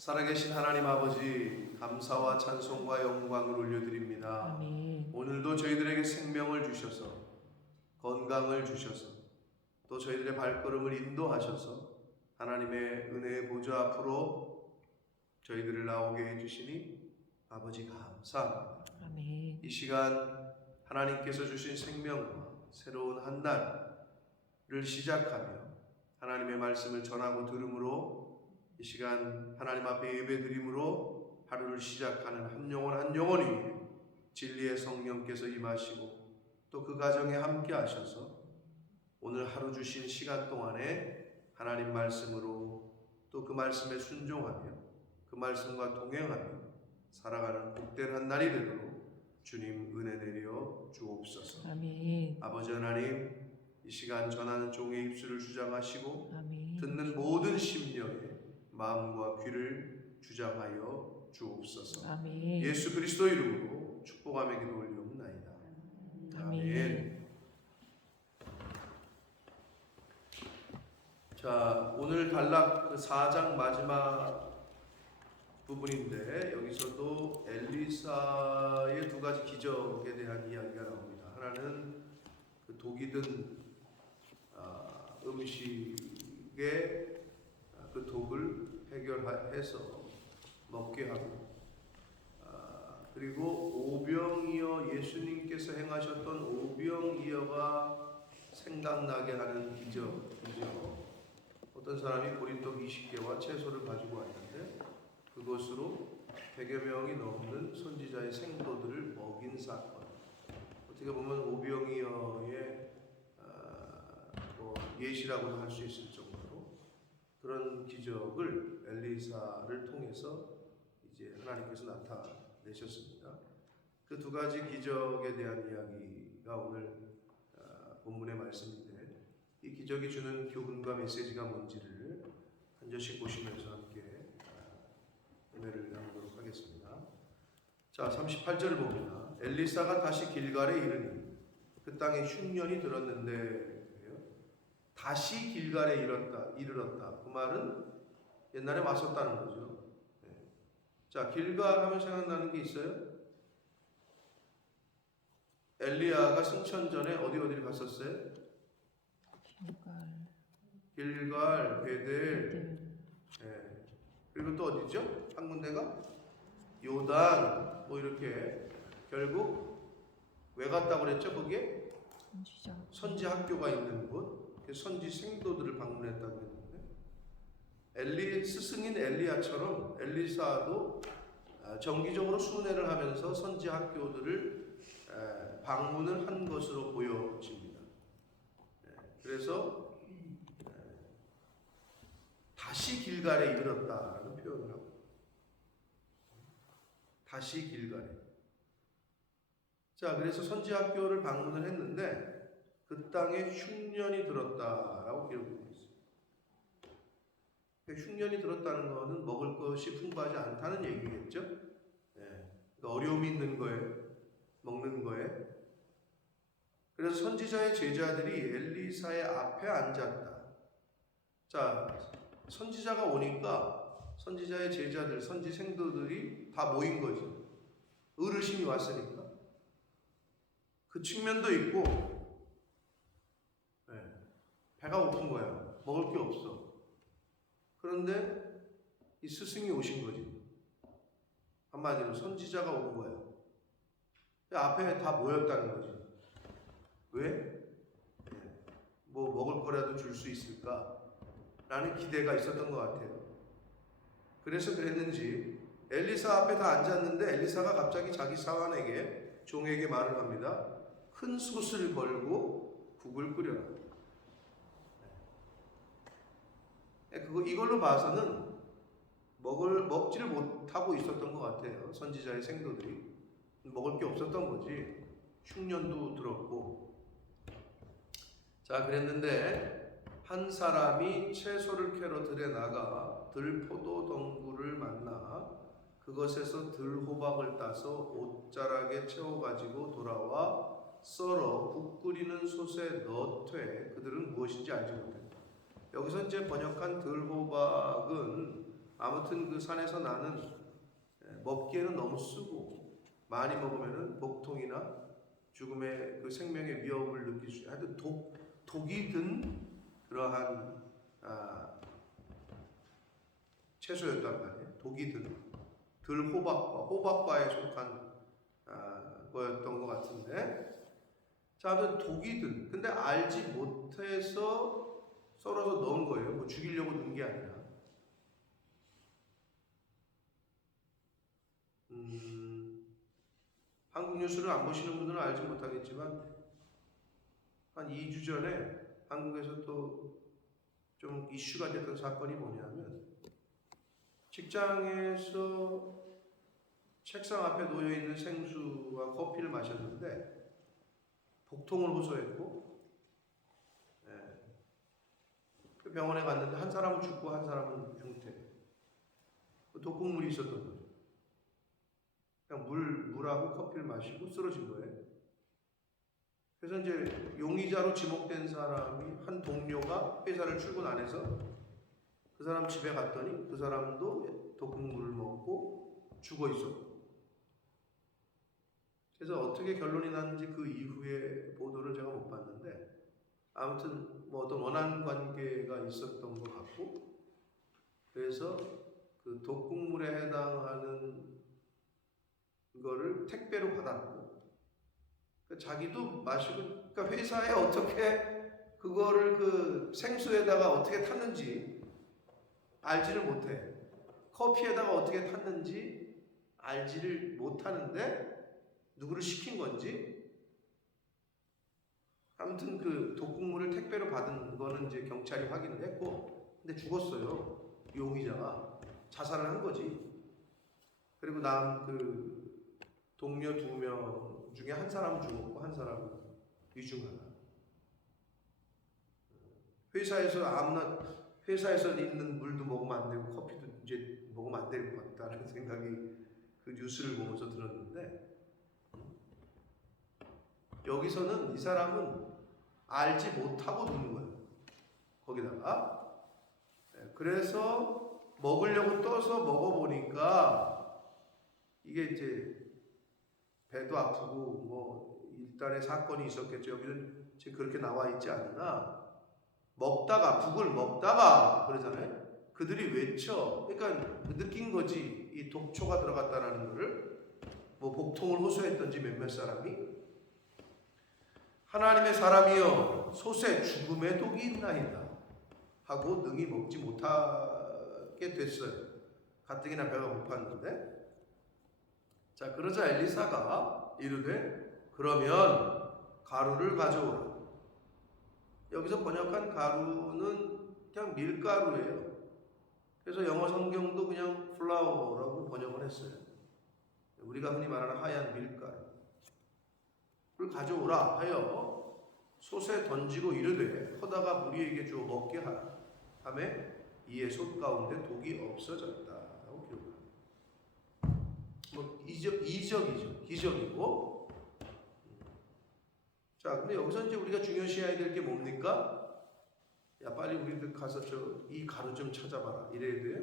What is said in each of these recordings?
살아계신 하나님 아버지, 감사와 찬송과 영광을 올려드립니다. 아멘. 오늘도 저희들에게 생명을 주셔서, 건강을 주셔서, 또 저희들의 발걸음을 인도하셔서 하나님의 은혜의 보좌 앞으로 저희들을 나오게 해주시니 아버지 감사합니다. 아멘. 이 시간 하나님께서 주신 생명과 새로운 한 날을 시작하며 하나님의 말씀을 전하고 들음으로 이 시간 하나님 앞에 예배드림으로 하루를 시작하는 한 영혼 위에 진리의 성령께서 임하시고 또 그 가정에 함께 하셔서 오늘 하루 주신 시간 동안에 하나님 말씀으로 또 그 말씀에 순종하며 그 말씀과 동행하며 살아가는 복된 한 날이 되도록 주님 은혜 내려 주옵소서. 아멘. 아버지 하나님, 이 시간 전하는 종의 입술을 주장하시고 아멘. 듣는 모든 심령에 마음과 귀를 주장하여 주옵소서. 아멘. 예수 그리스도 이름으로 축복하며 기도 올리옵나이다. 아멘. 자, 오늘 단락 4장 마지막 부분인데 여기서도 엘리사의 두 가지 기적에 대한 이야기가 나옵니다. 하나는 그 독이 든 음식에 그 독을 해결해서 먹게 하고, 그리고 오병이어, 예수님께서 행하셨던 오병이어가 생각나게 하는 기적이죠. 어떤 사람이 보리떡 20개와 채소를 가지고 왔는데 그것으로 100여 명이 넘는 선지자의 생도들을 먹인 사건. 어떻게 보면 오병이어의 예시라고도 할 수 있을 정도로 그런 기적을 엘리사를 통해서 이제 하나님께서 나타내셨습니다. 그 두 가지 기적에 대한 이야기가 오늘 본문의 말씀인데, 이 기적이 주는 교훈과 메시지가 뭔지를 한 절씩 보시면서 함께 은혜를 나누도록 하겠습니다. 자, 38절을 봅니다. 엘리사가 다시 길갈에 이르니 그 땅에 흉년이 들었는데, 다시 길갈에 이르렀다. 그 말은 옛날에 왔었다는 거죠. 자, 길갈 하면 생각나는 게 있어요? 엘리야가 승천 전에 어디를 갔었어요? 길갈, 베델. 그리고 또 어디죠? 한 군데가 요단. 뭐 이렇게 결국 왜 갔다고 그랬죠? 거기에 선지 학교가 있는 곳. 선지 생도들을 방문했다고 했는데, 스승인 엘리야처럼 엘리사도 정기적으로 순회를 하면서 선지 학교들을 방문을 한 것으로 보여집니다. 그래서 다시 길갈에 이르렀다라는 표현을 하고, 다시 길갈에. 자, 그래서 선지 학교를 방문을 했는데 그 땅에 흉년이 들었다라고 기록되어 있습니다. 흉년이 들었다는 것은 먹을 것이 풍부하지 않다는 얘기겠죠. 그러니까 어려움이 있는 거예요. 먹는 거에. 그래서 선지자의 제자들이 엘리사의 앞에 앉았다. 자, 선지자가 오니까 선지자의 제자들, 선지 생도들이 다 모인 거죠. 어르신이 왔으니까. 그 측면도 있고, 배가 고픈 거야. 먹을 게 없어. 그런데 이 스승이 오신 거지. 한마디로 선지자가 온 거야. 앞에 다 모였다는 거지. 왜? 뭐 먹을 거라도 줄 수 있을까? 라는 기대가 있었던 것 같아요. 그래서 그랬는지 엘리사 앞에 다 앉았는데 엘리사가 갑자기 자기 사환에게, 종에게 말을 합니다. 큰 솥을 걸고 국을 끓여라. 이걸로 봐서는 먹지를 못하고 있었던 것 같아요. 선지자의 생도들이. 먹을 게 없었던 거지. 흉년도 들었고. 자, 그랬는데 한 사람이 채소를 캐러 들에 나가 들포도 덩굴을 만나 그것에서 들호박을 따서 옷자락에 채워가지고 돌아와 썰어 국 끓이는 솥에 넣되 그들은 무엇인지 알지 못했다. 여기서 이제 번역한 들호박은 아무튼 그 산에서 나는 먹기에는 너무 쓰고 많이 먹으면은 복통이나 죽음의 그 생명의 위협을 느낄 수 있는 하여튼 독이 든 그러한 채소였단 말이에요. 독이 든 호박과에 속한 거였던 것 같은데, 자, 아무튼 독이 든, 근데 알지 못해서 썰어서 넣은 거예요. 뭐 죽이려고 넣은 게 아니라. 한국 뉴스를 안 보시는 분들은 알지 못하겠지만 한 2주 전에 한국에서 또 좀 이슈가 됐던 사건이 뭐냐면, 직장에서 책상 앞에 놓여있는 생수와 커피를 마셨는데 복통을 호소했고, 그 병원에 갔는데 한 사람은 죽고 한 사람은 중태. 독극물이 있었던 거죠. 그냥 물하고 커피를 마시고 쓰러진 거예요. 그래서 이제 용의자로 지목된 사람이, 한 동료가 회사를 출근 안 해서 그 사람 집에 갔더니 그 사람도 독극물을 먹고 죽어 있었고, 그래서 어떻게 결론이 났는지 그 이후에 보도를 제가 못 봤는데, 아무튼 뭐 어떤 원한 관계가 있었던 것 같고, 그래서 그 독극물에 해당하는 거를 택배로 받았고, 자기도 마시고, 그러니까 회사에 어떻게 그거를 그 생수에다가 어떻게 탔는지 알지를 못해. 커피에다가 어떻게 탔는지 알지를 못하는데 누구를 시킨 건지, 아무튼 그 독극물을 택배로 받은 거는 이제 경찰이 확인을 했고, 근데 죽었어요. 용의자가 자살을 한 거지. 그리고 그 동료 2명 중에 한 사람은 죽었고 한 사람은 위중하다. 회사에서 있는 물도 먹으면 안 되고 커피도 이제 먹으면 안 될 것 같다는 생각이 그 뉴스를 보면서 들었는데, 여기서는 이 사람은 알지 못하고 넣는 거예요. 거기다가. 그래서 먹으려고 떠서 먹어보니까 이게 이제 배도 아프고 뭐 일단의 사건이 있었겠죠. 여기는 지금 그렇게 나와 있지 않으나, 북을 먹다가 그러잖아요. 그들이 외쳐, 그러니까 느낀 거지. 이 독초가 들어갔다는 거를, 뭐 복통을 호소했던지 몇몇 사람이, 하나님의 사람이여 솥에 죽음의 독이 있나이다 하고 능히 먹지 못하게 됐어요. 가뜩이나 배가 고팠는데. 자, 그러자 엘리사가 이르되 그러면 가루를 가져오라. 여기서 번역한 가루는 그냥 밀가루예요. 그래서 영어 성경도 그냥 플라워라고 번역을 했어요. 우리가 흔히 말하는 하얀 밀가루를 가져오라 하여 솥에 던지고 이르되 허다가 무리에게 주어 먹게 하라 하매 이에 솥 가운데 독이 없어졌다 라고 기록합니다. 뭐 이적이죠. 기적이고. 자, 근데 여기서 이제 우리가 중요시해야 될 게 뭡니까? 야, 빨리 우리들 가서 이 가루 좀 찾아봐라 이래야 돼요.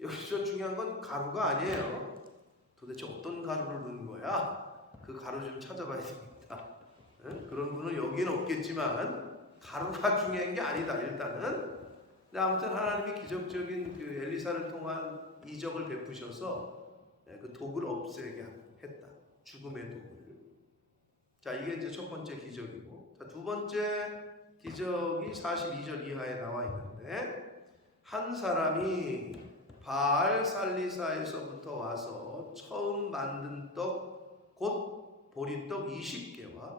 여기서 중요한 건 가루가 아니에요. 도대체 어떤 가루를 넣은 거야? 그 가루 좀 찾아봐야 됩니다. 그런 분은 여기는 없겠지만 가루가 중요한 게 아니다 일단은. 근데 아무튼 하나님이 기적적인 그 엘리사를 통한 이적을 베푸셔서 그 독을 없애게 했다. 죽음의 독을. 자, 이게 이제 첫 번째 기적이고, 자, 두 번째 기적이 42절 이하에 나와 있는데, 한 사람이 바알 살리사에서부터 와서 처음 만든 떡 곧 보리떡 20개와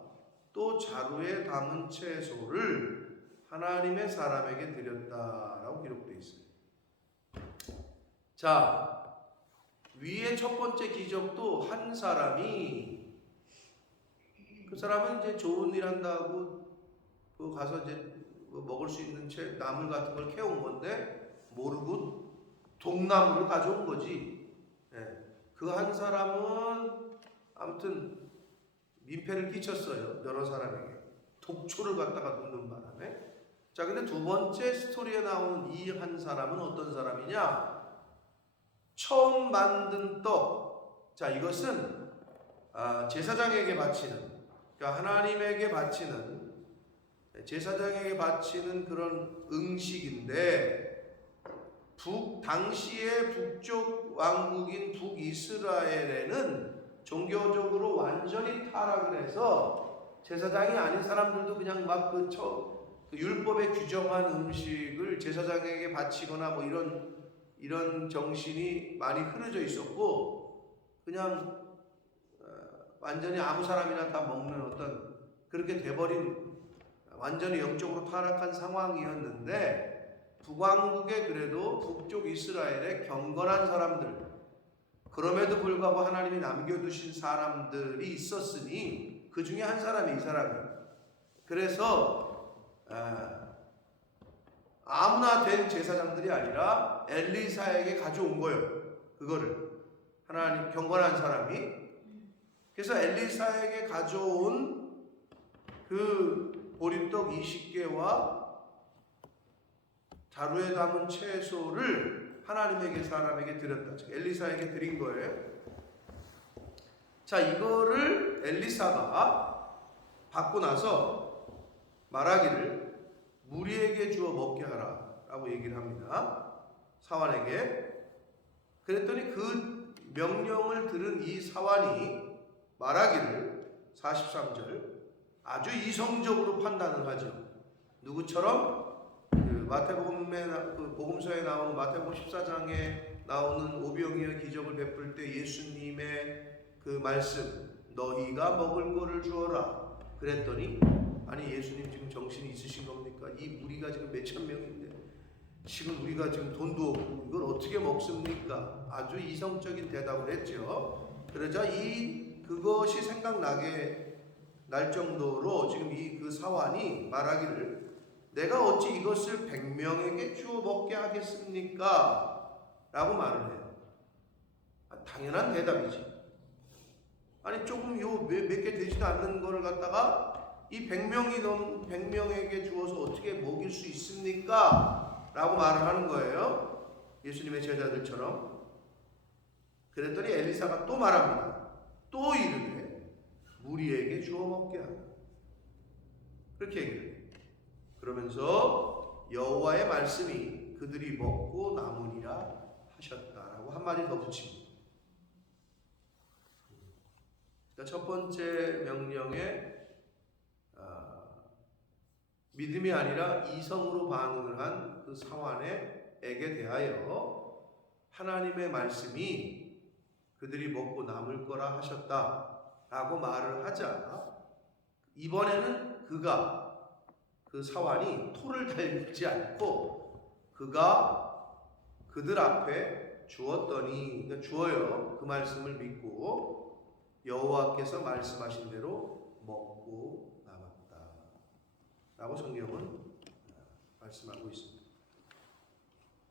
또 자루에 담은 채소를 하나님의 사람에게 드렸다라고 기록되어 있어요. 자, 위에 첫 번째 기적도 한 사람이, 그 사람은 이제 좋은 일 한다고 가서 이제 먹을 수 있는 나물 같은 걸 캐온 건데 모르고 독나무를 가져온 거지. 그 한 사람은 아무튼 민폐를 끼쳤어요. 여러 사람에게. 독초를 갖다가 놓는 바람에. 자, 근데 두 번째 스토리에 나오는 이 한 사람은 어떤 사람이냐? 처음 만든 떡. 자, 이것은 제사장에게 바치는, 그러니까 하나님에게 바치는, 제사장에게 바치는 그런 음식인데, 당시의 북쪽 왕국인 북이스라엘에는 종교적으로 완전히 타락을 해서 제사장이 아닌 사람들도 그냥 막 그 율법에 규정한 음식을 제사장에게 바치거나 뭐 이런 정신이 많이 흐려져 있었고, 그냥 완전히 아무 사람이나 다 먹는 어떤 그렇게 돼버린 완전히 영적으로 타락한 상황이었는데, 북왕국에 그래도 북쪽 이스라엘에 경건한 사람들, 그럼에도 불구하고 하나님이 남겨두신 사람들이 있었으니 그 중에 한 사람이 이 사람이에요. 그래서 아무나 된 제사장들이 아니라 엘리사에게 가져온 거예요. 그거를 하나님 경건한 사람이. 그래서 엘리사에게 가져온 그 보리떡 20개와 자루에 담은 채소를 하나님에게 사람에게 드렸다. 즉 엘리사에게 드린 거예요. 자, 이거를 엘리사가 받고 나서 말하기를 무리에게 주어 먹게 하라 라고 얘기를 합니다. 사환에게. 그랬더니 그 명령을 들은 이 사환이 말하기를 43절 아주 이성적으로 판단을 하죠. 누구처럼? 마태복음에 그 복음서에 나오는 마태복음 14장에 나오는 오병이어 기적을 베풀 때 예수님의 그 말씀, 너희가 먹을 거를 주어라. 그랬더니 아니 예수님 지금 정신이 있으신 겁니까? 이 무리가 지금 몇천 명인데 지금 우리가 지금 돈도 없고 이걸 어떻게 먹습니까? 아주 이성적인 대답을 했죠. 그러자 그것이 생각나게 날 정도로 지금 그 사환이 말하기를 내가 어찌 이것을 100명에게 주어 먹게 하겠습니까? 라고 말을 해요. 당연한 대답이지. 아니 조금 몇 개 되지도 않는 거를 갖다가 이 100명에게 주어서 어떻게 먹일 수 있습니까? 라고 말을 하는 거예요. 예수님의 제자들처럼. 그랬더니 엘리사가 또 말합니다. 또 이르되 무리에게 주어 먹게 하라. 그렇게 얘기를 해요. 그러면서 여호와의 말씀이 그들이 먹고 남으리라 하셨다라고 한마디 더 붙입니다. 첫 번째 명령에 믿음이 아니라 이성으로 반응을 한 그 사환에게 대하여 하나님의 말씀이 그들이 먹고 남을 거라 하셨다라고 말을 하자 이번에는 그 사환이 토를 달지 않고 그가 그들 앞에 주었더니, 그러니까 주어요. 그 말씀을 믿고 여호와께서 말씀하신 대로 먹고 남았다 라고 성경은 말씀하고 있습니다.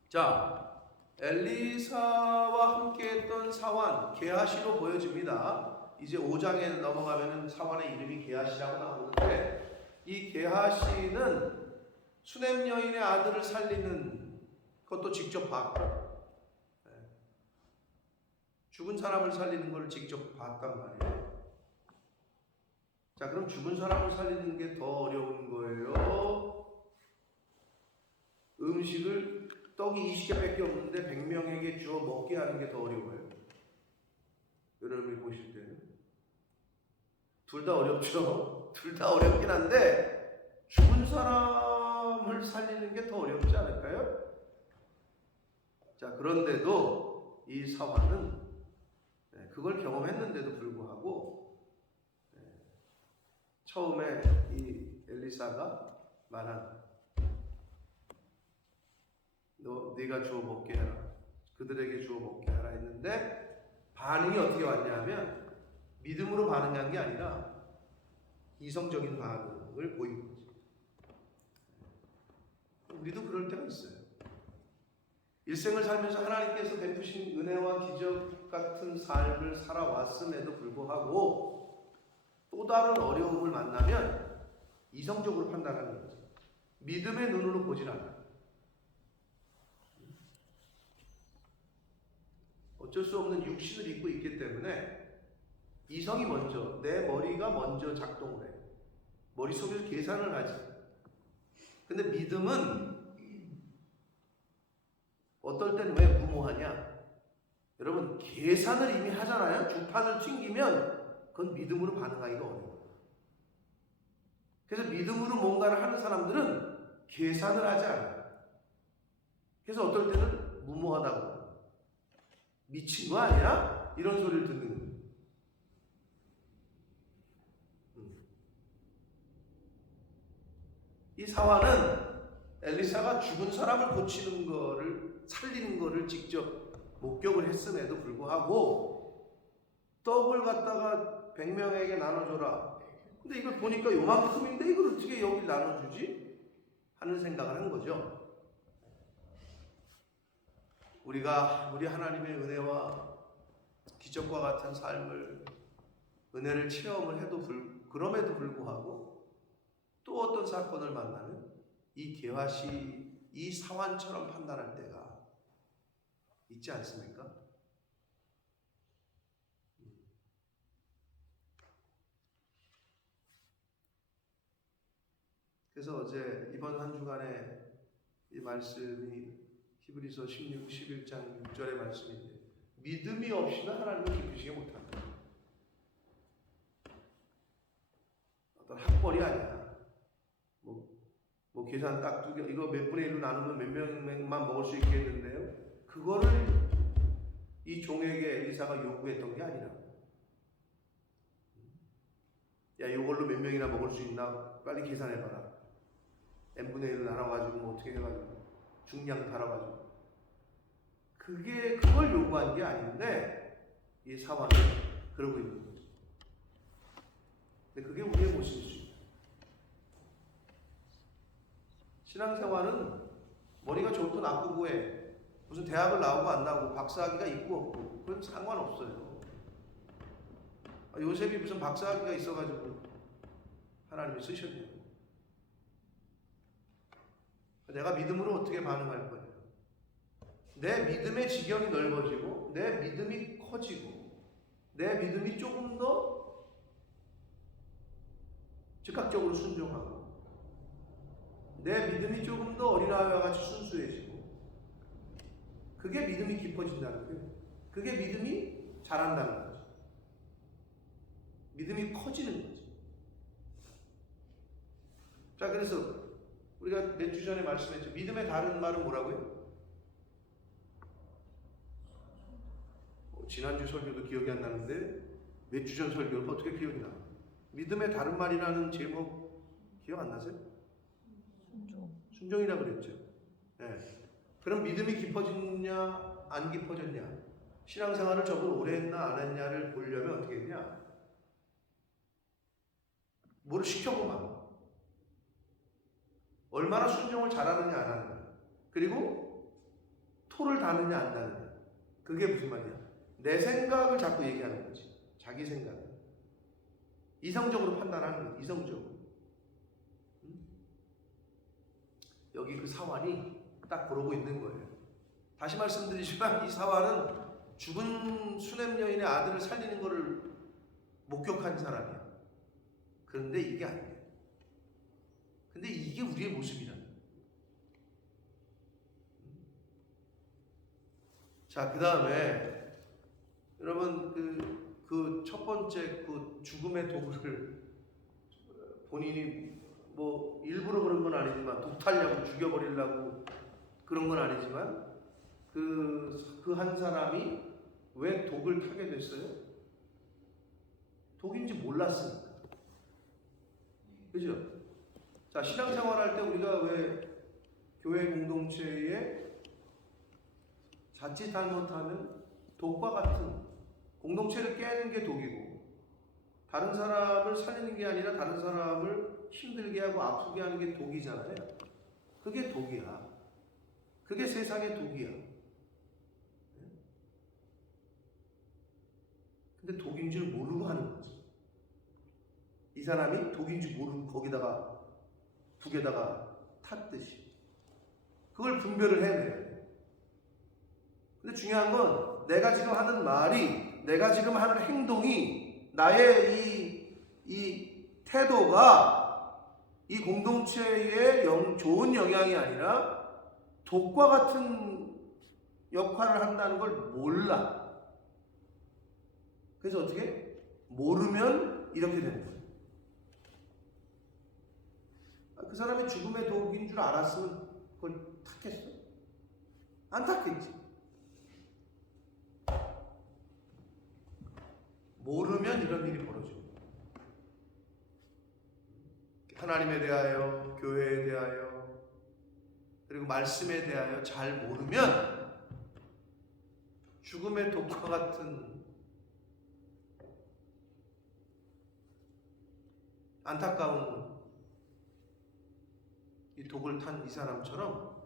자, 엘리사와 함께했던 사환 게하시로 보여집니다. 이제 5장에 넘어가면 사환의 이름이 게하시라고 나오는데, 이 게하시는 수넴 여인의 아들을 살리는 것도 직접 봤고, 죽은 사람을 살리는 걸 직접 봤단 말이에요. 자, 그럼 죽은 사람을 살리는 게 더 어려운 거예요? 음식을 떡이 20개밖에 없는데 100명에게 주어 먹게 하는 게 더 어려워요? 여러분이 보실 때는 둘 다 어렵죠. 둘 다 어렵긴 한데 죽은 사람을 살리는 게 더 어렵지 않을까요? 자, 그런데도 이 사환은 그걸 경험했는데도 불구하고 처음에 이 엘리사가 말한 네가 주워 먹게 해라, 그들에게 주워 먹게 하라 했는데 반응이 어떻게 왔냐면 믿음으로 반응한 게 아니라 이성적인 반응을 보인 거지. 우리도 그럴 때가 있어요. 일생을 살면서 하나님께서 베푸신 은혜와 기적 같은 삶을 살아왔음에도 불구하고 또 다른 어려움을 만나면 이성적으로 판단하는 거죠. 믿음의 눈으로 보질 않아요. 어쩔 수 없는 육신을 입고 있기 때문에 이성이 먼저, 내 머리가 먼저 작동을 해. 머릿속에서 계산을 하지. 근데 믿음은 어떨 땐 왜 무모하냐? 여러분, 계산을 이미 하잖아요. 주판을 튕기면 그건 믿음으로 반응하기가 어려워요. 그래서 믿음으로 뭔가를 하는 사람들은 계산을 하지 않아요. 그래서 어떨 때는 무모하다고, 미친 거 아니야? 이런 소리를 듣는 거예요. 이 사화는 엘리사가 죽은 사람을 고치는 거를, 살리는 거를 직접 목격을 했음에도 불구하고 떡을 갖다가 100명에게 나눠줘라. 근데 이걸 보니까 요만큼인데 이걸 어떻게 여기 나눠주지? 하는 생각을 한 거죠. 우리가 우리 하나님의 은혜와 기적과 같은 삶을, 은혜를 체험을 해도 그럼에도 불구하고 또 어떤 사건을 만나면 이 게하시, 이 사환처럼 판단할 때가 있지 않습니까? 그래서 어제 이번 한 주간에 이 말씀이 히브리서 16, 11장 6절의 말씀인데, 믿음이 없이는 하나님을 기쁘시게 못한다. 어떤 학벌이 아니야. 뭐 계산 딱 두 개, 이거 몇 분의 1로 나누면 몇 명만 먹을 수 있겠는데요. 그거를 이 종에게 엘리사가 요구했던 게 아니라, 야, 이걸로 몇 명이나 먹을 수 있나? 빨리 계산해봐라. n분의 1을 나눠가지고 뭐 어떻게 해가지고 중량 달아가지고, 그걸 요구한 게 아닌데 이 사환은 그러고 있는 거죠. 근데 그게 우리의 모습일 수 있다. 신앙생활은 머리가 좋고 나쁘고 해, 무슨 대학을 나오고 안 나오고, 박사학위가 있고 없고, 그건 상관없어요. 요셉이 무슨 박사학위가 있어가지고 하나님이 쓰셨냐? 내가 믿음으로 어떻게 반응할 거냐? 내 믿음의 지경이 넓어지고, 내 믿음이 커지고, 내 믿음이 조금 더 즉각적으로 순종하고, 내 믿음이 조금 더 어린아이와 같이 순수해지고, 그게 믿음이 깊어진다는 거예요. 그게 믿음이 자란다는 거죠. 믿음이 커지는 거죠. 자, 그래서 우리가 몇 주 전에 말씀했죠. 믿음의 다른 말은 뭐라고요? 지난주 설교도 기억이 안 나는데 몇 주 전 설교를 어떻게 기억이 나? 믿음의 다른 말이라는 제목 기억 안 나세요? 순종이라고 그랬죠. 네. 그럼 믿음이 깊어졌냐 안 깊어졌냐, 신앙생활을 저분 오래 했나 안 했냐를 보려면 어떻게 했냐? 뭐를 시켜보면 얼마나 순종을 잘하느냐 안 하느냐, 그리고 토를 다느냐 안 다느냐. 그게 무슨 말이야? 내 생각을 자꾸 얘기하는 거지. 자기 생각. 이성적으로 판단하는 거지. 이성적으로. 여기 그 사환이 딱 그러고 있는 거예요. 다시 말씀드리지만 이 사환은 죽은 수냄 여인의 아들을 살리는 것을 목격한 사람이야. 그런데 이게 아니에요. 근데 이게 우리의 모습이라는 거예요. 자, 그 다음에 여러분 그 첫 번째 그 죽음의 도구를 본인이 뭐 일부러 그런 건 아니지만, 독탈려고 죽여버리려고 그런 건 아니지만, 그 한 사람이 왜 독을 타게 됐어요? 독인지 몰랐으니까. 그죠? 자, 신앙생활 할 때 우리가 왜 교회 공동체에 자칫 잘못하면 독과 같은, 공동체를 깨는 게 독이고, 다른 사람을 살리는 게 아니라 다른 사람을 힘들게 하고 아프게 하는 게 독이잖아요. 그게 독이야. 그게 세상의 독이야. 근데 독인 줄 모르고 하는 거지. 이 사람이 독인 줄 모르고 거기다가 북에다가 탔듯이 그걸 분별을 해내야 돼. 근데 중요한 건 내가 지금 하는 말이, 내가 지금 하는 행동이, 나의 이 태도가 이 공동체에 좋은 영향이 아니라 독과 같은 역할을 한다는 걸 몰라. 그래서 어떻게? 모르면 이렇게 되는 거예요. 그 사람이 죽음의 독인 줄 알았으면 그걸 탔겠어? 안 탔겠지. 모르면 이런 일이 벌어져요. 하나님에 대하여, 교회에 대하여, 그리고 말씀에 대하여 잘 모르면 죽음의 독과 같은 안타까운 이 독을 탄 이 사람처럼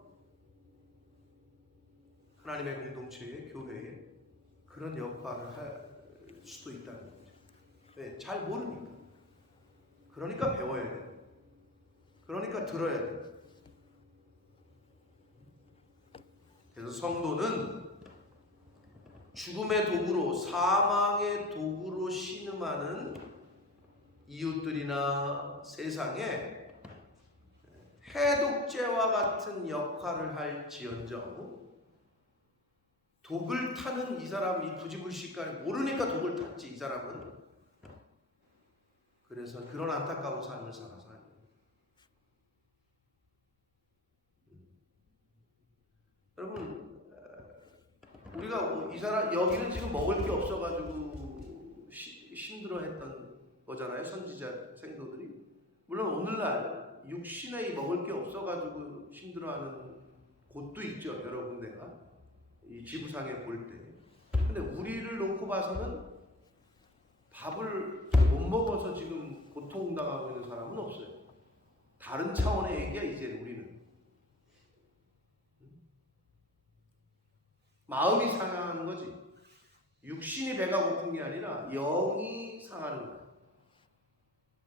하나님의 공동체에, 교회에 그런 역할을 할 수도 있다는 거죠. 네, 잘 모르니까. 그러니까 배워야 돼요. 그러니까 들어야 돼요. 그래서 성도는 죽음의 도구로, 사망의 도구로 신음하는 이웃들이나 세상에 해독제와 같은 역할을 할지언정 독을 타는 이 사람이 부지불식간에 모르니까 독을 탔지, 이 사람은. 그래서 그런 안타까운 삶을 살아서 하는 거예요. 여러분, 우리가 이 사람 여기는 지금 먹을 게 없어가지고 힘들어했던 거잖아요, 선지자 생도들이. 물론 오늘날 육신에 먹을 게 없어가지고 힘들어하는 곳도 있죠, 여러 군데가. 이 지구상에 볼 때. 근데 우리를 놓고 봐서는 밥을 못 먹어서 지금 고통당하고 있는 사람은 없어요. 다른 차원의 얘기야, 이제 우리는. 마음이 상하는 거지. 육신이 배가 고픈 게 아니라 영이 상하는 거야.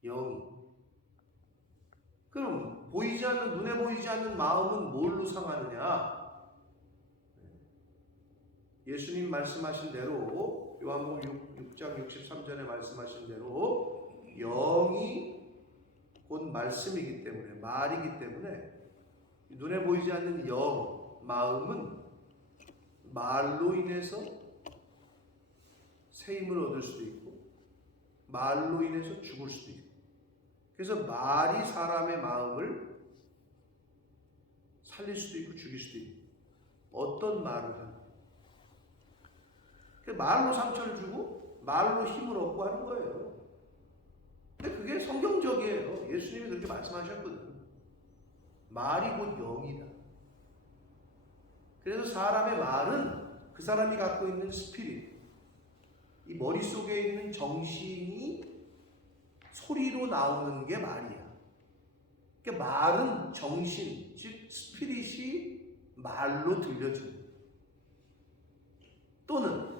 영이. 그럼 눈에 보이지 않는 마음은 뭘로 상하느냐? 예수님 말씀하신 대로, 요한복음 6장 63절에 말씀하신 대로 영이 곧 말씀이기 때문에, 말이기 때문에 눈에 보이지 않는 영, 마음은 말로 인해서 새 힘을 얻을 수도 있고 말로 인해서 죽을 수도 있고. 그래서 말이 사람의 마음을 살릴 수도 있고 죽일 수도 있고. 어떤 말을 하는, 말로 상처를 주고 말로 힘을 얻고 하는 거예요. 근데 그게 성경적이에요. 예수님이 그렇게 말씀하셨거든. 말이 곧 영이다. 그래서 사람의 말은 그 사람이 갖고 있는 스피릿, 이 머릿속에 있는 정신이 소리로 나오는 게 말이야. 그러니까 말은 정신, 즉 스피릿이 말로 들려주는 거예요. 또는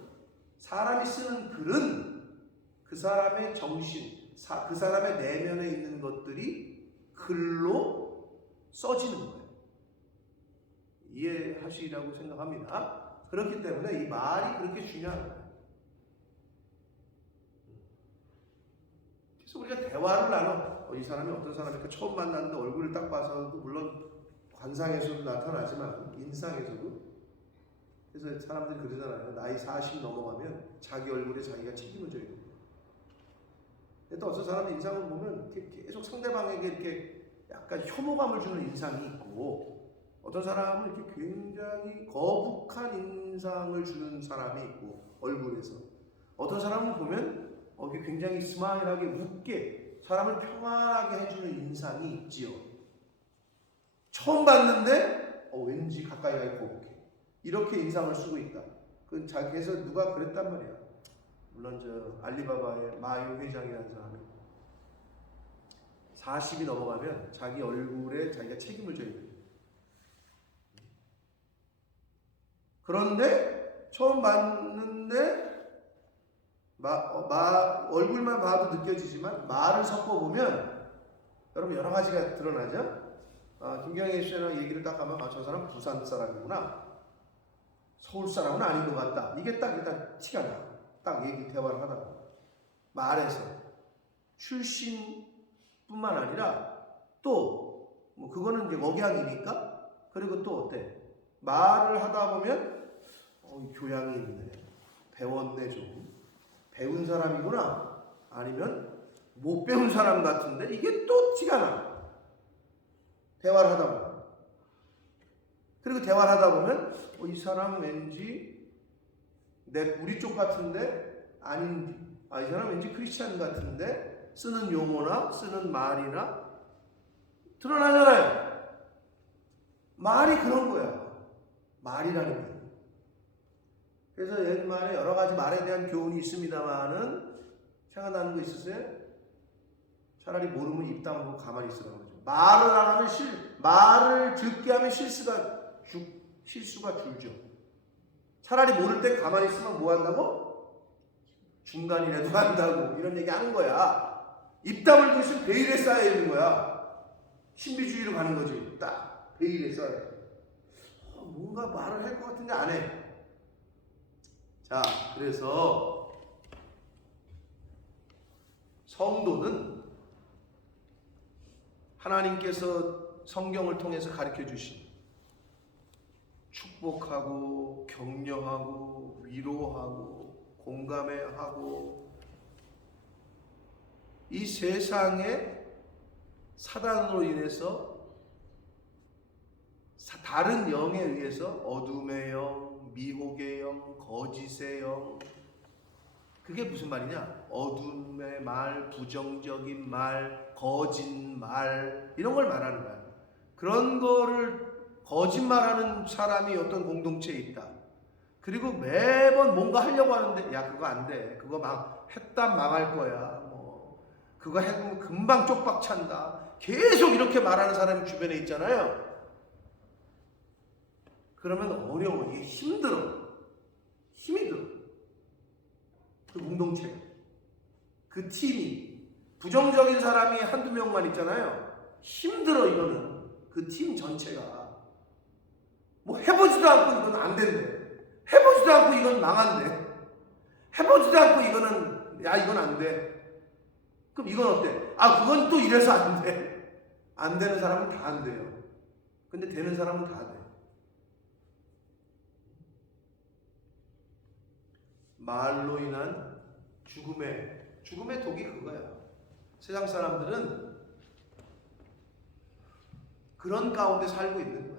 사람이 쓰는 글은 그 사람의 정신, 그 사람의 내면에 있는 것들이 글로 써지는 거예요. 이해하시라고 생각합니다. 그렇기 때문에 이 말이 그렇게 중요한 거예요. 그래서 우리가 대화를 나눠, 이 사람이 어떤 사람일까 처음 만났는데 얼굴을 딱 봐서도, 물론 관상에서도 나타나지만 인상에서도. 그래서 사람들이 그러잖아요. 나이 40 넘어가면 자기 얼굴에 자기가 책임을 져야 돼요. 근데 또 어떤 사람들 인상을 보면 계속 상대방에게 이렇게 약간 혐오감을 주는 인상이 있고, 어떤 사람은 이렇게 굉장히 거북한 인상을 주는 사람이 있고, 얼굴에서. 어떤 사람은 보면 굉장히 스마일하게 웃게, 사람을 평안하게 해주는 인상이 있지요. 처음 봤는데 왠지 가까이 가기 거북해. 이렇게 인상을 쓰고 있다. 그래서 누가 그랬단 말이야. 물론 저 알리바바의 마유 회장이라는 사람이 40이 넘어가면 자기 얼굴에 자기가 책임을 져야 돼. 그런데 처음 봤는데 얼굴만 봐도 느껴지지만 말을 섞어보면 여러분 여러 가지가 드러나죠. 김경애 씨랑 얘기를 딱 하면 저 사람 부산 사람이구나. 서울 사람은 아닌 것 같다. 이게 딱 일단 티가 나. 딱 대화를 하다가 말에서 출신뿐만 아니라 또 뭐 그거는 이제 억양이니까. 그리고 또 어때? 말을 하다 보면 교양이 있네. 배웠네 좀. 배운 사람이구나. 아니면 못 배운 사람 같은데 이게 또 티가 나. 대화를 하다 보면. 그리고 대화를 하다 보면 이 사람 왠지 우리 쪽 같은데 아닌지. 이 사람 왠지 크리스찬 같은데 쓰는 용어나 쓰는 말이나 드러나잖아요. 말이 그런 거야. 말이라는 게. 그래서 옛말에 여러 가지 말에 대한 교훈이 있습니다만은 생각나는 거 있으세요? 차라리 모르면 입 다물고 가만히 있으라고 그러죠. 말을 안 하면 말을 듣게 하면 실수가 줄죠. 차라리 모를 때 가만히 있으면 뭐 한다고? 중간이라도 한다고 이런 얘기 하는 거야. 입 다물고 있으면 베일에 쌓여 있는 거야. 신비주의로 가는 거지. 딱 베일에 쌓여. 뭔가 말을 할 것 같은데 안 해. 자, 그래서 성도는 하나님께서 성경을 통해서 가르쳐 주신 축복하고 격려하고 위로하고 공감해하고 이 세상에 사단으로 인해서 다른 영에 의해서 어둠의 영, 미혹의 영, 거짓의 영, 그게 무슨 말이냐? 어둠의 말, 부정적인 말, 거짓말 이런 걸 말하는 거야. 그런 거를 거짓말하는 사람이 어떤 공동체에 있다. 그리고 매번 뭔가 하려고 하는데 야 그거 안 돼. 그거 막 했다 망할 거야. 뭐 그거 해보면 금방 쪽박 찬다. 계속 이렇게 말하는 사람이 주변에 있잖아요. 그러면 어려워. 이게 힘들어. 힘이 들어. 그 공동체, 그 팀이 부정적인 사람이 한두 명만 있잖아요. 힘들어 이거는. 그 팀 전체가 뭐 해보지도 않고 이건 안 된대. 해보지도 않고 이건 망한대. 해보지도 않고 이거는 이건 안 돼. 그럼 이건 어때? 그건 또 이래서 안 돼. 안 되는 사람은 다 안 돼요. 근데 되는 사람은 다 돼. 말로 인한 죽음의 독이 그거야. 세상 사람들은 그런 가운데 살고 있는 거야.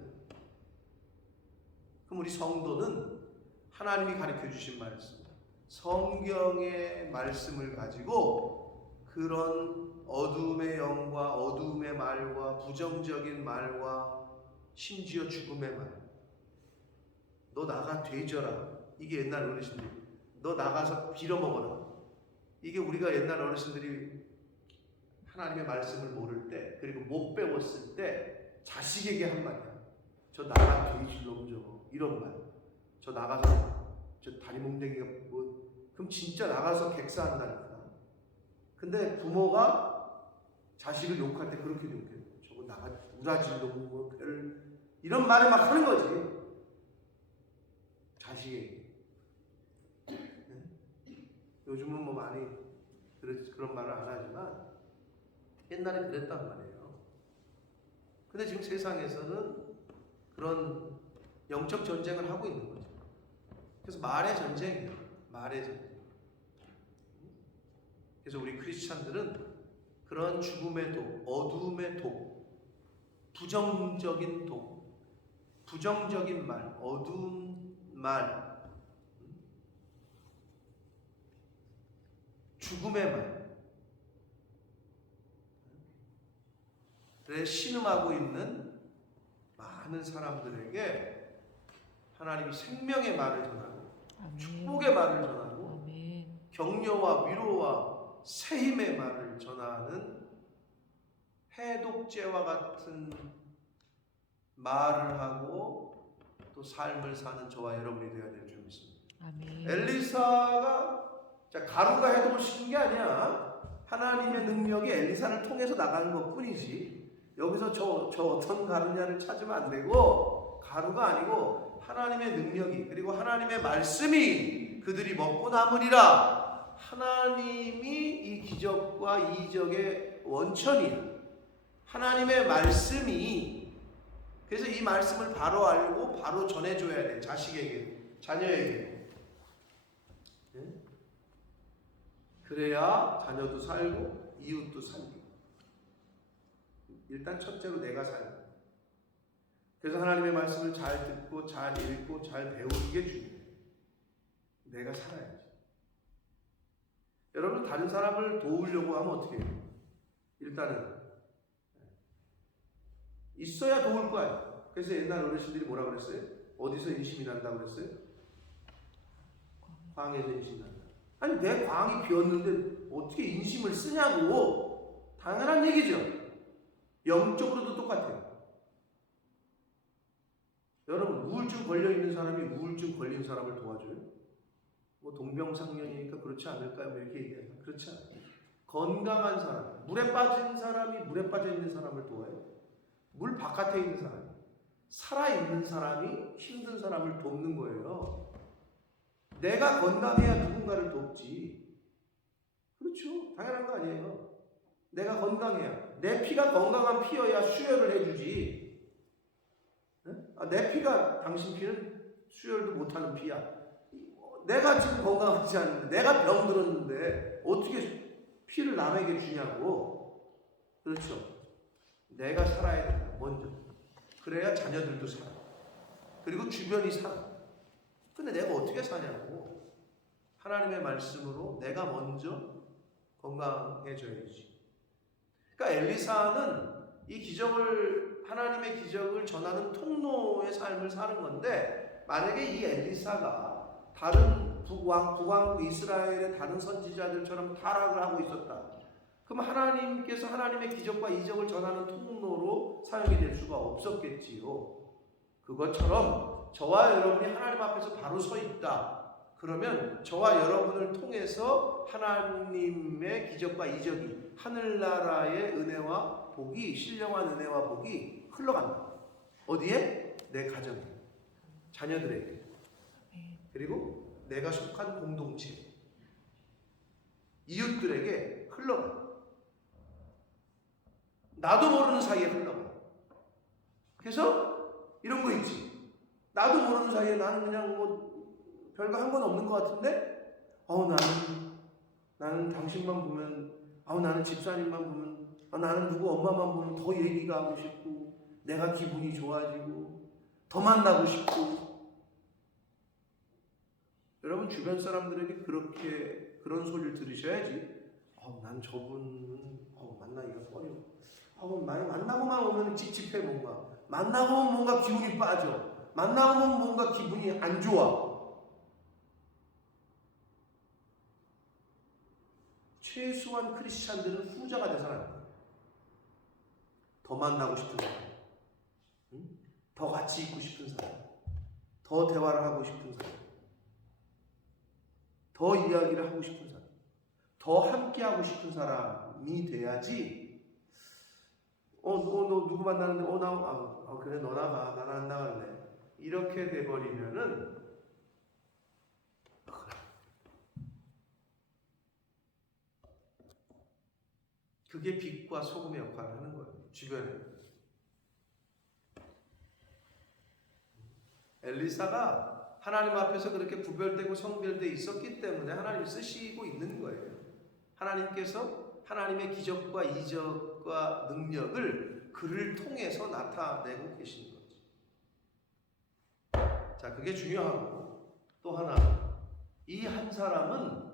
그럼 우리 성도는 하나님이 가르쳐 주신 말씀, 성경의 말씀을 가지고 그런 어둠의 영과 어둠의 말과 부정적인 말과 심지어 죽음의 말, 너 나가 되져라. 이게 옛날 어르신들. 너 나가서 빌어먹어라. 이게 우리가 옛날 어르신들이 하나님의 말씀을 모를 때 그리고 못 배웠을 때 자식에게 한 말이야. 저 나가 돼지 놈 저거 이런 말. 저 나가서 저 다리몽댕이가 뭐 그럼 진짜 나가서 객사한다니까. 근데 부모가 자식을 욕할 때 그렇게 욕해요. 저거 나가 우라질 놈 뭐 이런 말을 막 하는 거지. 자식에게. 요즘은 뭐 많이 그런 말을 안 하지만 옛날에 그랬단 말이에요. 근데 지금 세상에서는 그런 영적 전쟁을 하고 있는 거죠. 그래서 말의 전쟁이에요. 말의 전쟁. 그래서 우리 크리스찬들은 그런 죽음의 독, 어둠의 독, 부정적인 독, 부정적인 말, 어두운 말, 죽음의 말에 신음하고 있는 많은 사람들에게 하나님이 생명의 말을 전하고 아멘. 축복의 말을 전하고 아멘. 격려와 위로와 새힘의 말을 전하는 해독제와 같은 말을 하고 또 삶을 사는 저와 여러분이 되어야 될 줄 믿습니다. 아멘. 엘리사가 가루가 해독을 시킨 게 아니야. 하나님의 능력이 엘리사를 통해서 나가는 것 뿐이지. 여기서 저 어떤 가루냐를 찾으면 안 되고, 가루가 아니고 하나님의 능력이 그리고 하나님의 말씀이 그들이 먹고 남으리라. 하나님이 이 기적과 이적의 원천이야. 하나님의 말씀이. 그래서 이 말씀을 바로 알고 바로 전해줘야 돼. 자식에게, 자녀에게. 그래야 자녀도 살고 이웃도 살고. 일단 첫째로 내가 살고. 그래서 하나님의 말씀을 잘 듣고 잘 읽고 잘 배우는 게 중요해요. 내가 살아야지. 여러분 다른 사람을 도우려고 하면 어떻게 해요? 일단은 있어야 도울 거야. 그래서 옛날 어르신들이 뭐라 그랬어요? 어디서 인심이 난다고 그랬어요? 광에서 인심이 난다. 아니 내 광이 비었는데 어떻게 인심을 쓰냐고. 당연한 얘기죠. 영적으로도 똑같아요. 여러분 우울증 걸려있는 사람이 우울증 걸린 사람을 도와줘요? 뭐 동병상련이니까 그렇지 않을까요? 뭐 이렇게 얘기하죠. 그렇지 않아요. 건강한 사람, 물에 빠진 사람이 물에 빠져 있는 사람을 도와요? 물 바깥에 있는 사람, 살아있는 사람이 힘든 사람을 돕는 거예요. 내가 건강해야 누군가를 돕지. 그렇죠. 당연한 거 아니에요. 내가 건강해야, 내 피가 건강한 피여야 수혈을 해주지. 내 피가 당신 피는 수혈도 못하는 피야. 내가 지금 건강하지 않는데, 내가 병들었는데 어떻게 피를 남에게 주냐고. 그렇죠. 내가 살아야 된다. 먼저. 그래야 자녀들도 살아. 그리고 주변이 살아. 근데 내가 어떻게 사냐고. 하나님의 말씀으로 내가 먼저 건강해져야지. 그러니까 엘리사는 이 기적을, 하나님의 기적을 전하는 통로의 삶을 사는 건데, 만약에 이 엘리사가 다른 북왕국 이스라엘의 다른 선지자들처럼 타락을 하고 있었다. 그럼 하나님께서 하나님의 기적과 이적을 전하는 통로로 사용이 될 수가 없었겠지요. 그것처럼 저와 여러분이 하나님 앞에서 바로 서 있다. 그러면 저와 여러분을 통해서 하나님의 기적과 이적이, 하늘나라의 은혜와 복이, 신령한 은혜와 복이 흘러간다. 어디에? 내 가정에, 자녀들에게, 그리고 내가 속한 공동체, 이웃들에게 흘러가. 나도 모르는 사이에 흘러가. 그래서 이런 거 있지. 나도 모르는 사이에 나는 그냥 뭐 별거 한 건 없는 것 같은데, 나는 당신만 보면, 나는 집사님만 보면, 나는 누구 엄마만 보면 더 얘기가 하고 싶고, 내가 기분이 좋아지고, 더 만나고 싶고. 여러분 주변 사람들에게 그런 소리를 들으셔야지. 난 저분은 만나기가 꺼려. 만나고만 오면 찝찝해. 뭔가 만나고 오면 뭔가 기분이 빠져. 만나고 오면 뭔가 기분이 안 좋아. 최소한 크리스찬들은 후자가 돼서는 안 돼. 더 만나고 싶은 사람, 더 같이 있고 싶은 사람, 더 대화를 하고 싶은 사람, 더 이야기를 하고 싶은 사람, 더 함께 하고 싶은 사람이 돼야지. 너 누구 만나는데 그래 너 나가, 나는 안 나갈래. 이렇게 돼버리면은 그게 빛과 소금의 역할을 하는 거예요. 주변에. 엘리사가 하나님 앞에서 그렇게 구별되고 성별되어 있었기 때문에 하나님 쓰시고 있는 거예요. 하나님께서 하나님의 기적과 이적과 능력을 그를 통해서 나타내고 계시는 거죠. 자, 그게 중요하고, 또 하나, 이 한 사람은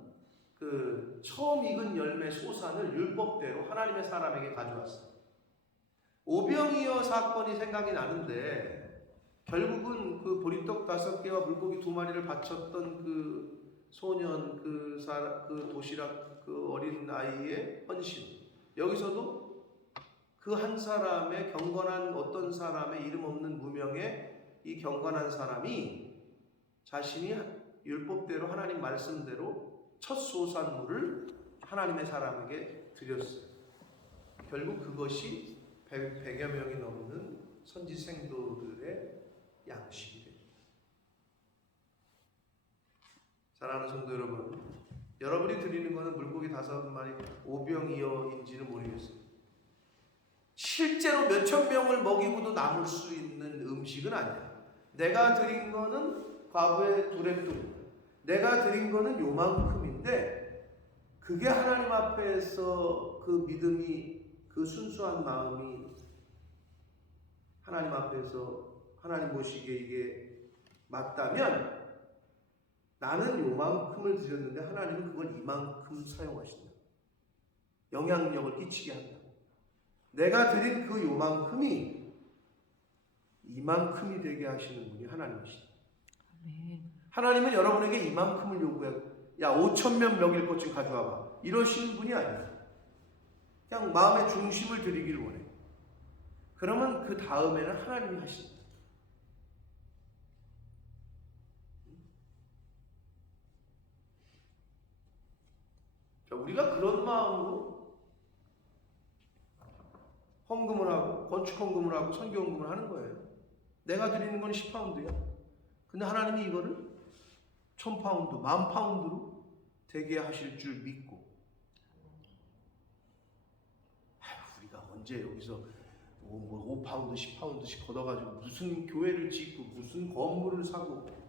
그 처음 익은 열매 소산을 율법대로 하나님의 사람에게 가져왔어요. 오병이어 사건이 생각이 나는데, 결국은 그 보리떡 5개와 물고기 2마리를 바쳤던 그 소년, 그 도시락, 그 어린 아이의 헌신. 여기서도 그 한 사람의 경건한, 어떤 사람의 이름 없는 무명의 이 경건한 사람이 자신이 율법대로 하나님 말씀대로 첫 소산물을 하나님의 사람에게 드렸어요. 결국 그것이 100여 명이 넘는 선지 생도들의 양식이 됩니다. 사랑하는 성도 여러분, 여러분이 드리는 것은 물고기 5마리, 오병이어인지는 모르겠어요. 실제로 몇천 명을 먹이고도 남을 수 있는 음식은 아니야. 내가 드린 거는 과부의 두레뚱, 내가 드린 거는 요만큼인데, 그게 하나님 앞에서 그 믿음이, 그 순수한 마음이 하나님 앞에서 하나님 보시기에 이게 맞다면, 나는 요만큼을 드렸는데 하나님은 그걸 이만큼 사용하신다. 영향력을 끼치게 한다. 내가 드린 그 요만큼이 이만큼이 되게 하시는 분이 하나님이시다. 하나님은 여러분에게 이만큼을 요구해요. 야, 5,000명 먹일 것 좀 가져와봐. 이러시는 분이 아니에요. 그냥 마음의 중심을 드리길 원해요. 그러면 그 다음에는 하나님이 하신다. 우리가 그런 마음으로 헌금을 하고 건축 헌금을 하고 선교 헌금을 하는 거예요. 내가 드리는 건 10파운드야. 근데 하나님이 이거를 1,000파운드, 10,000파운드로 되게 하실 줄 믿고, 우리가 언제 여기서 5파운드, 10파운드씩 걷어가지고 무슨 교회를 짓고 무슨 건물을 사고,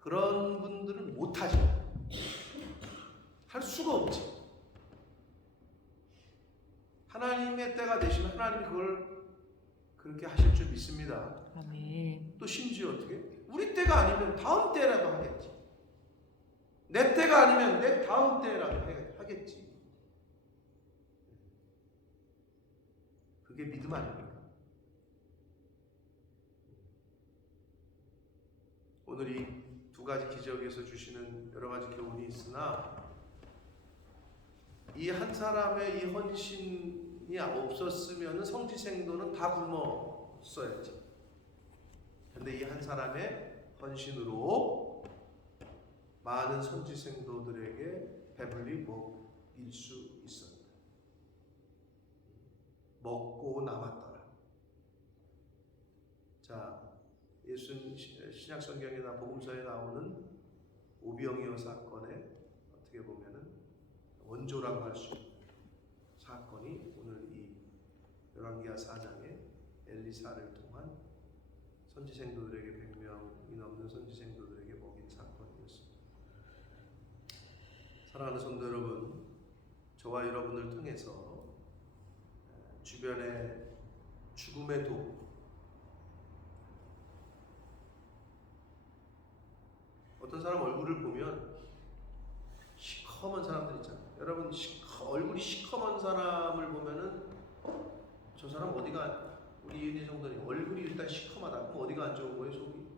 그런 분들은 못하죠. 할 수가 없지. 하나님의 때가 되시면 하나님이 그걸 그렇게 하실 줄 믿습니다. 아멘. 또 심지어 어떻게? 우리 때가 아니면 다음 때라도 하겠지. 내 때가 아니면 내 다음 때라도 하겠지. 그게 믿음 아닙니까? 오늘 이 2가지 기적에서 주시는 여러 가지 교훈이 있으나, 이 한 사람의 이 헌신이 없었으면 성지생도는 다 굶었어야지. 근데 이 한 사람의 헌신으로 많은 성지생도들에게 배불리 먹일 수 있었다. 먹고 남았더라. 자, 예수님 신약 성경이나 복음서에 나오는 오병이어 사건의 어떻게 보면은 원조라고 할 수 있는 사건이 오늘 이 열왕기하 4장의 엘리사를 통한 선지생도들에게 100명이 넘는 선지생도들에게 먹인 사건이었습니다. 사랑하는 성도 여러분, 저와 여러분을 통해서 주변의 죽음의 도, 어떤 사람 얼굴을 보면 시커먼 사람들 있잖아요. 여러분, 얼굴이 시커먼 사람을 보면은 저 사람 어디가, 우리 이은희 정도님 얼굴이 일단 시커하다. 그럼 어디가 안 좋은 거예요? 속이?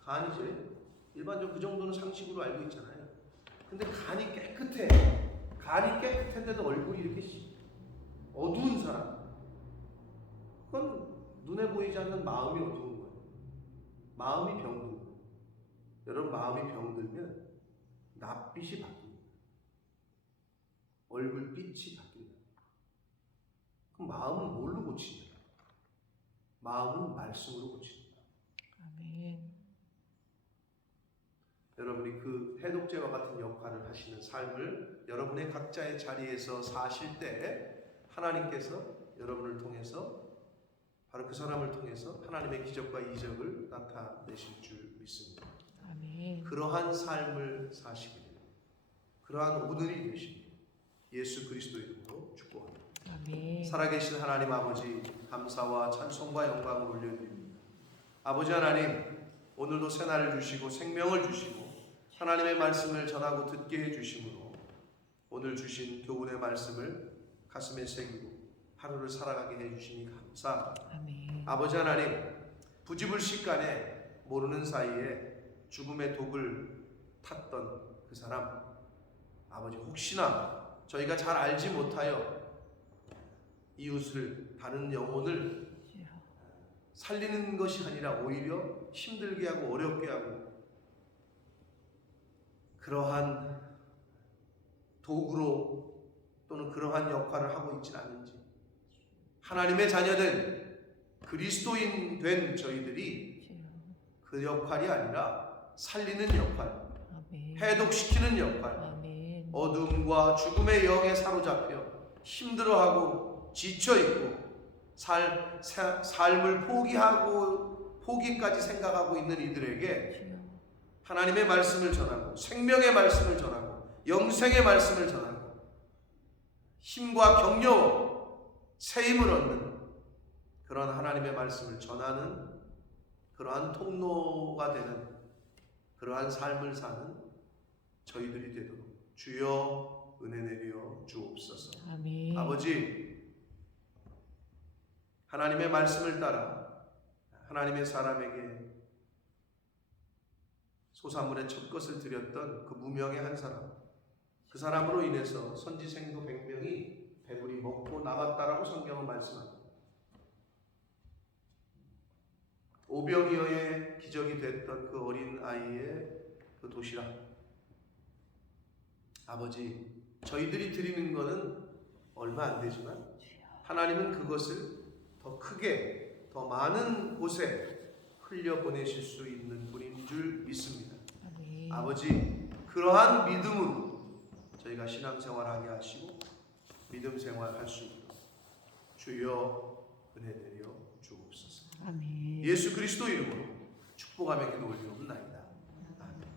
간이지. 일반적으로 그 정도는 상식으로 알고 있잖아요. 근데 간이 깨끗해. 간이 깨끗한데도 얼굴이 이렇게 어두운 사람, 그건 눈에 보이지 않는 마음이 어두운 거예요. 마음이 병든 거예요. 여러분, 마음이 병들면 낯빛이 바뀝니다. 얼굴빛이 바뀝니다. 그럼 마음은 뭘로 고치냐? 마음은 말씀으로 고칩니다. 아멘. 여러분이 그 해독제와 같은 역할을 하시는 삶을 여러분의 각자의 자리에서 사실 때 하나님께서 여러분을 통해서, 바로 그 사람을 통해서 하나님의 기적과 이적을 나타내실 줄 믿습니다. 아멘. 그러한 삶을 사시기를, 그러한 오늘이 되시기를 예수 그리스도 이름으로 축복합니다. 아멘. 살아계신 하나님 아버지, 감사와 찬송과 영광을 올려드립니다. 아버지 하나님, 오늘도 새날을 주시고 생명을 주시고 하나님의 말씀을 전하고 듣게 해주심으로 오늘 주신 교훈의 말씀을 가슴에 새기고 하루를 살아가게 해주시니 감사합니다. 아멘. 아버지 하나님, 부지불식간에 모르는 사이에 죽음의 독을 탔던 그 사람, 아버지, 혹시나 저희가 잘 알지 못하여 이웃을, 다른 영혼을 살리는 것이 아니라 오히려 힘들게 하고 어렵게 하고 그러한 도구로 또는 그러한 역할을 하고 있지는 않은지, 하나님의 자녀된 그리스도인 된 저희들이 그 역할이 아니라 살리는 역할, 아멘. 해독시키는 역할, 아멘. 어둠과 죽음의 영에 사로잡혀 힘들어하고 지쳐있고 삶을 포기까지 생각하고 있는 이들에게 주여. 하나님의 말씀을 전하고 생명의 말씀을 전하고 영생의 말씀을 전하고 힘과 격려, 새 힘을 얻는 그런 하나님의 말씀을 전하는 그러한 통로가 되는 그러한 삶을 사는 저희들이 되도록 주여 은혜 내려 주옵소서. 아멘. 아버지, 하나님의 말씀을 따라 하나님의 사람에게 소산물의 첫 것을 드렸던 그 무명의 한 사람, 그 사람으로 인해서 선지생도 100명이 배불리 먹고 남았다라고 성경은 말씀합니다. 오병이어의 기적이 됐던 그 어린 아이의 그 도시락, 아버지, 저희들이 드리는 것은 얼마 안 되지만 하나님은 그것을 더 크게, 더 많은 곳에 흘려보내실 수 있는 분인 줄 믿습니다. 아멘. 아버지, 그러한 믿음으로 저희가 신앙생활하게 하시고 믿음 생활할 수 있도록 주여 은혜 내려 주옵소서. 아멘. 예수 그리스도 이름으로 축복하며 기도 올리옵나이다.